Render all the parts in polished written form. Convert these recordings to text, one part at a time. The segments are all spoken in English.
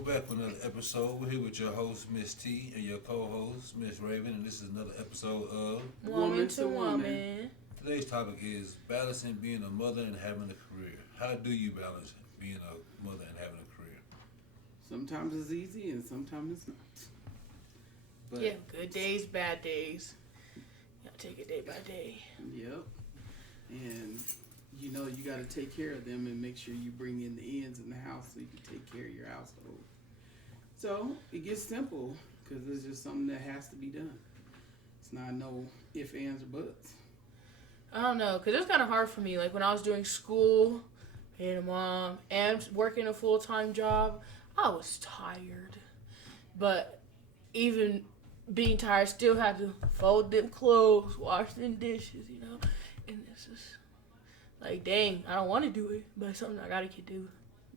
we're back with another episode. We're here with your host, Miss T, and your co-host, Miss Raven, and this is another episode of Woman to Woman. Today's topic is balancing being a mother and having a career. How do you balance being a mother and having a career? Sometimes it's easy and sometimes it's not. But yeah, good days, bad days. You gotta take it day by day. Yep. And you know you gotta take care of them and make sure you bring in the ends in the house so you can take care of your household. So it gets simple because it's just something that has to be done. It's not no ifs, ands, or buts. I don't know, because it was kind of hard for me. Like when I was doing school, being a mom, and working a full-time job, I was tired. But even being tired, still had to fold them clothes, wash them dishes, you know. And it's just like, dang, I don't want to do it, but it's something I gotta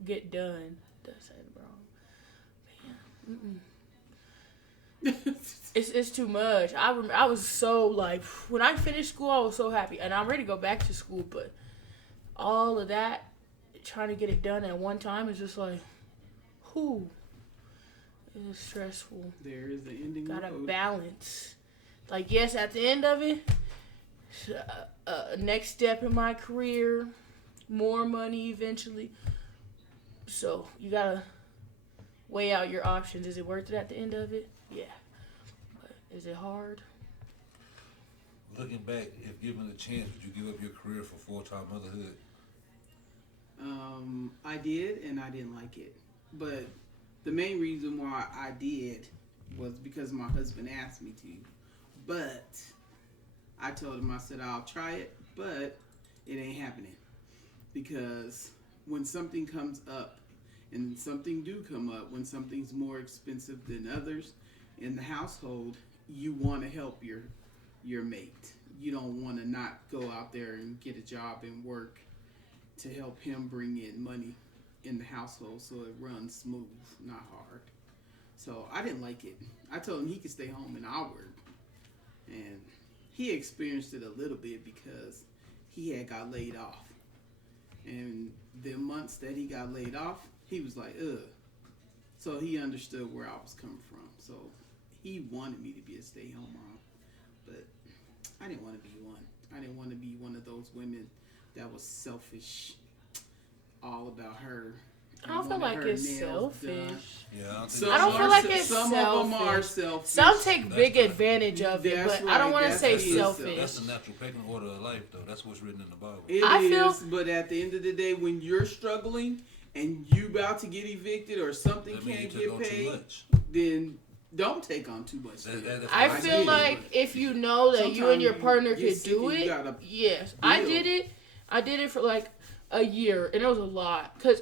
get done. That's it, bro. But yeah, It's too much. I was so like, when I finished school, I was so happy, and I'm ready to go back to school. But all of that, trying to get it done at one time, is just like, whew, it's stressful. There is the ending. Gotta balance. Like, yes, at the end of it, next step in my career, more money eventually. So you gotta weigh out your options. Is it worth it at the end of it? Yeah. Is it hard? Looking back, if given a chance, would you give up your career for full-time motherhood? I did, and I didn't like it. But the main reason why I did was because my husband asked me to. But I told him, I said, I'll try it, but it ain't happening. Because when something comes up, and something do come up, when something's more expensive than others in the household, you want to help your mate. You don't want to not go out there and get a job and work to help him bring in money in the household so it runs smooth, not hard. So I didn't like it. I told him he could stay home and I'll work. And he experienced it a little bit because he had got laid off. And the months that he got laid off, he was like, ugh. So he understood where I was coming from. So he wanted me to be a stay-home mom, but I didn't want to be one. I didn't want to be one of those women that was selfish, all about her. I don't feel like it's selfish. Yeah, I don't feel like it's some selfish. Of them are selfish. Some take big advantage of it, but I don't want to say selfish. That's the natural pecking order of life, though. That's what's written in the Bible. It is, but at the end of the day, when you're struggling and you about to get evicted or something can't get paid, then don't take on too much. I feel like if you know that you and your partner could do it, yes. I did it. I did it for like a year, and it was a lot. Because,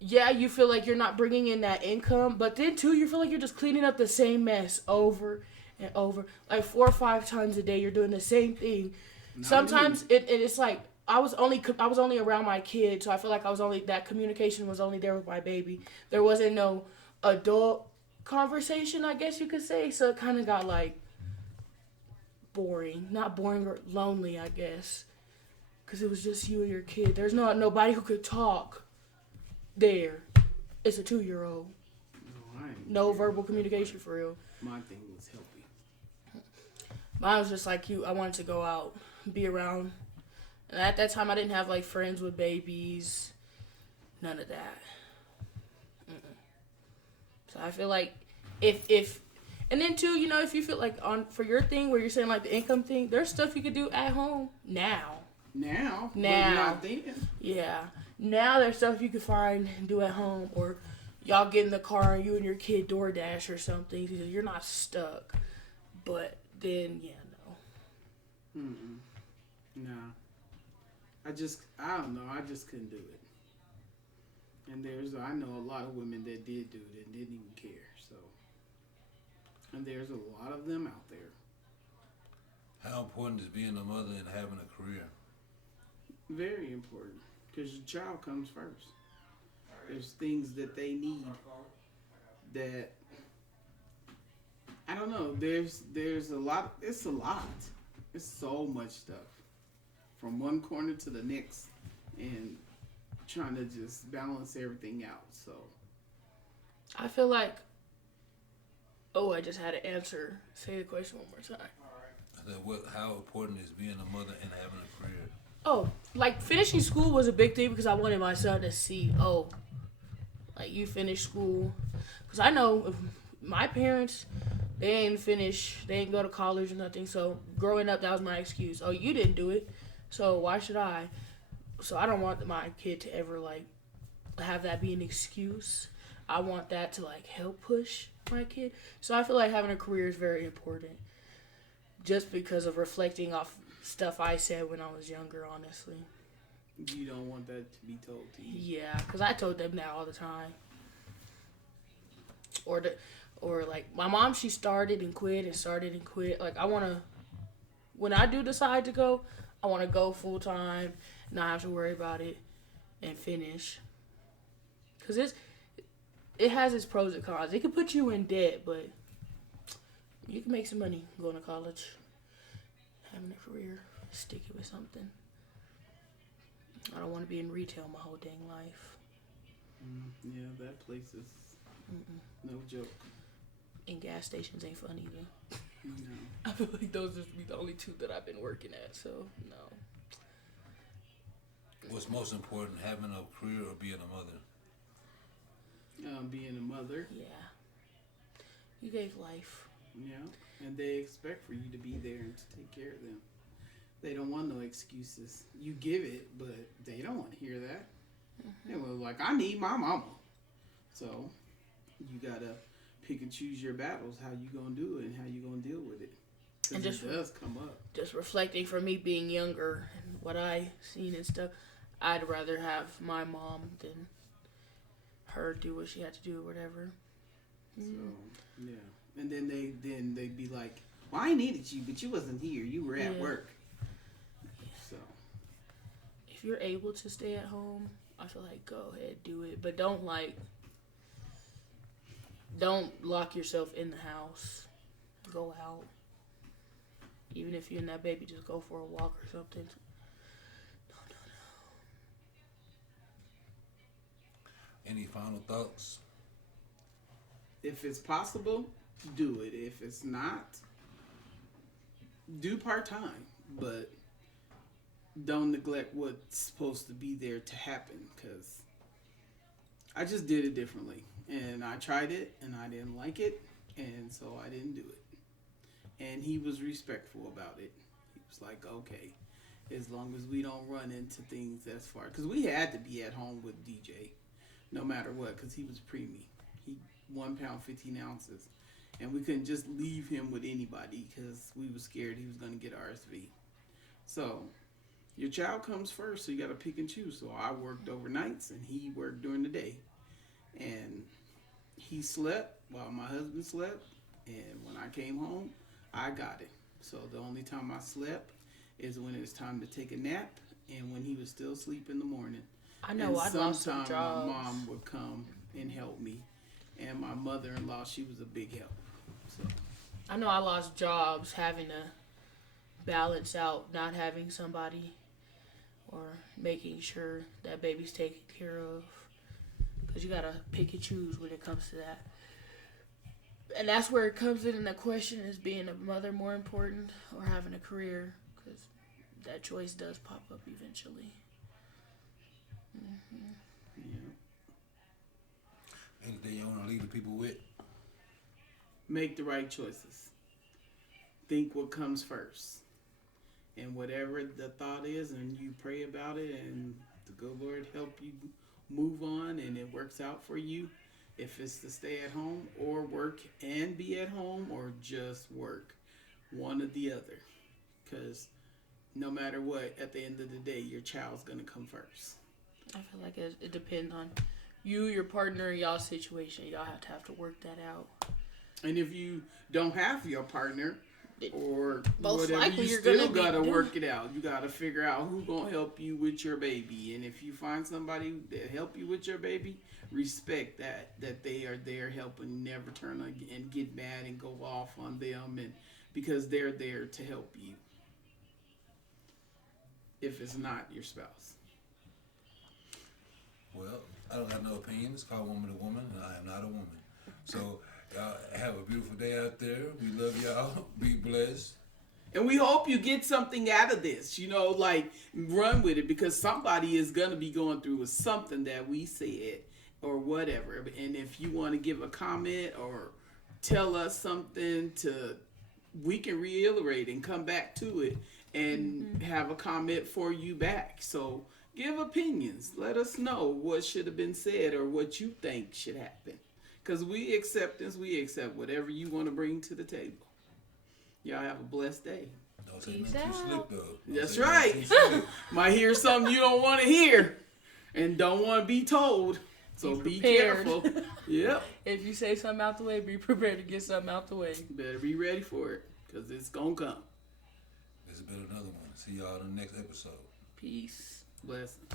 yeah, you feel like you're not bringing in that income, but then, too, you feel like you're just cleaning up the same mess over and over. Like 4 or 5 times a day, you're doing the same thing. Sometimes it's like, I was only around my kid, so I feel like that communication was only there with my baby. There wasn't no adult conversation, I guess you could say, so it kind of got like boring. Not boring or lonely, I guess, because it was just you and your kid. There's nobody who could talk there. It's a 2-year-old. No verbal communication for real. My thing was helping. Mine was just like you. I wanted to go out, be around, and at that time I didn't have like friends with babies, none of that. So I feel like if and then too, you know, if you feel like for your thing where you're saying like the income thing, there's stuff you could do at home now. But not then. Yeah. Now there's stuff you can find and do at home, or y'all get in the car and you and your kid DoorDash or something. You're not stuck. But then, yeah, no. Nah. I don't know. I just couldn't do it. And I know a lot of women that did do it and didn't even care. So, and there's a lot of them out there. How important is being a mother and having a career? Very important, because your child comes first. There's things that they need that, I don't know, there's a lot, it's a lot. It's so much stuff. From one corner to the next, and trying to just balance everything out. So I feel like. Oh, I just had to answer. Say the question one more time. How important is being a mother and having a career? Oh, like finishing school was a big thing because I wanted my son to see, oh, like you finished school. Because I know if my parents, they ain't finish, they ain't go to college or nothing. So growing up, that was my excuse. Oh, you didn't do it, so why should I? So I don't want my kid to ever like have that be an excuse. I want that to like help push my kid. So I feel like having a career is very important. Just because of reflecting off stuff I said when I was younger, honestly. You don't want that to be told to you. Yeah, because I told them that all the time. Or like my mom, she started and quit and started and quit. Like when I do decide to go, I want to go full time, not have to worry about it, and finish. Because it has its pros and cons. It can put you in debt, but you can make some money going to college, having a career, sticking with something. I don't want to be in retail my whole dang life. Yeah, that place is no joke. And gas stations ain't fun either. No. I feel like those would be the only two that I've been working at, so no. What's most important, having a career or being a mother? Being a mother. Yeah. You gave life. Yeah. And they expect for you to be there and to take care of them. They don't want no excuses. You give it, but they don't want to hear that. They were like, I need my mama. So you gotta pick and choose your battles, how you gonna do it and how you gonna deal with it. And Because it does come up. Just reflecting from me being younger and what I seen and stuff, I'd rather have my mom than her do what she had to do or whatever. So yeah. And then they'd be like, well, I needed you, but you wasn't here. You were at work. So if you're able to stay at home, I feel like go ahead, do it. But don't lock yourself in the house. Go out. Even if you're in that baby, just go for a walk or something. No. Any final thoughts? if it's possible, do it. If it's not, do part-time. But don't neglect what's supposed to be there to happen, because I just did it differently. And I tried it, and I didn't like it, and so I didn't do it. And he was respectful about it. He was like, okay, as long as we don't run into things that's far. Because we had to be at home with DJ, no matter what, because he was preemie. He 1 pound, 15 ounces. And we couldn't just leave him with anybody because we were scared he was going to get RSV. So your child comes first, so you got to pick and choose. So I worked overnights, and he worked during the day. And he slept while my husband slept. And when I came home, I got it. So the only time I slept is when it was time to take a nap and when he was still asleep in the morning. I know, I'd lost some jobs. Sometimes my mom would come and help me. And my mother-in-law, she was a big help. So I know I lost jobs having to balance out not having somebody or making sure that baby's taken care of. Because you got to pick and choose when it comes to that. And that's where it comes in, and the question is being a mother more important or having a career, because that choice does pop up eventually. Mm-hmm. yeah. Anything you want to leave the people with? Make the right choices. Think what comes first. And whatever the thought is, and you pray about it, and the good Lord help you move on, and it works out for you. If it's to stay at home or work and be at home, or just work, one or the other. Because no matter what, at the end of the day, your child's going to come first. I feel like it depends on you, your partner, y'all's situation. Y'all have to work that out. And if you don't have your partner or Most whatever, likely you you're still gonna got to be work it out. You got to figure out who's going to help you with your baby. And if you find somebody that help you with your baby, respect that they are there helping. Never turn and get mad and go off on them, and because they're there to help you. If it's not your spouse. Well, I don't have no opinion. It's called Woman to Woman, and I am not a woman. So y'all have a beautiful day out there. We love y'all. Be blessed. And we hope you get something out of this, like run with it, because somebody is going to be going through with something that we said or whatever. And if you want to give a comment or tell us something we can reiterate and come back to it and have a comment for you back. So give opinions. Let us know what should have been said or what you think should happen. Because we accept whatever you want to bring to the table. Y'all have a blessed day. Don't say nothing too slick, though. That's right. Might hear something you don't want to hear and don't want to be told. So be careful. Yep. If you say something out the way, be prepared to get something out the way. Better be ready for it, because it's going to come. This has been another one. See y'all in the next episode. Peace. Blessings.